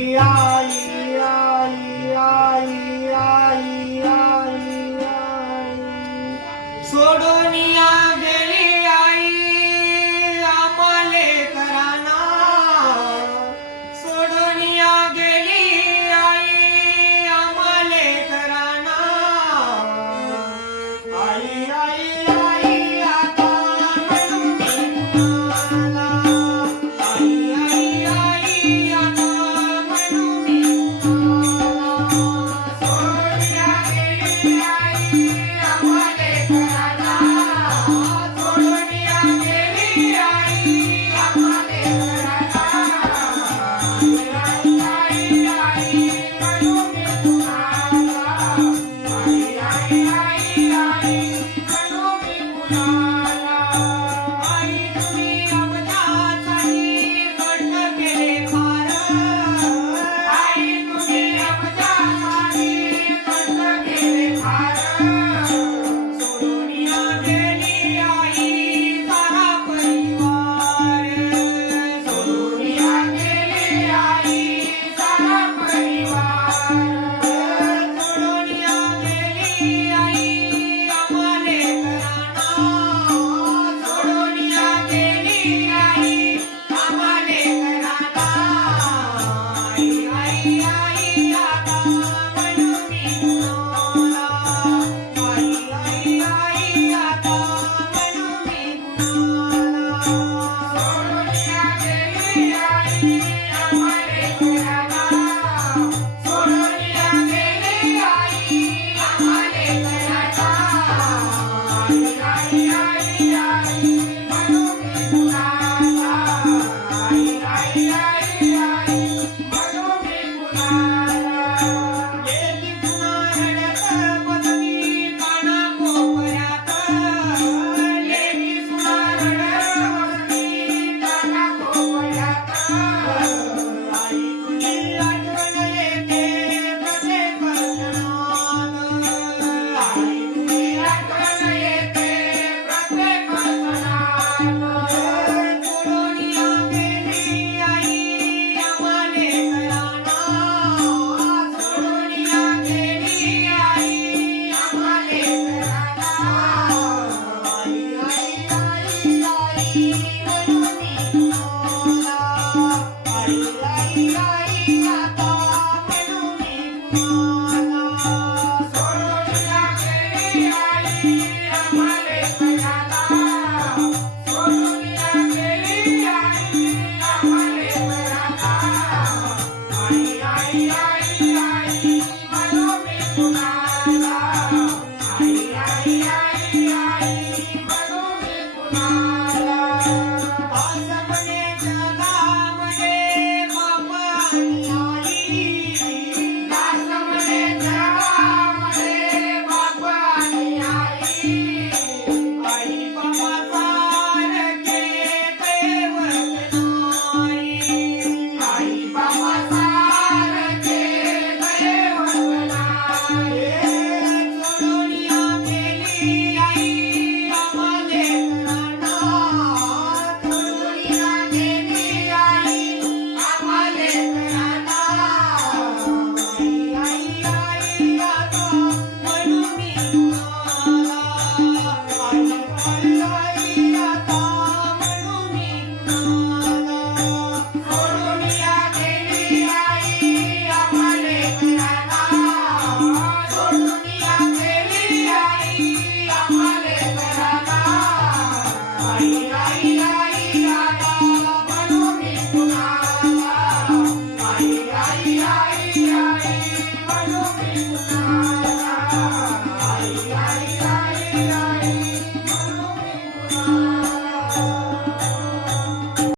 你阿姨 Música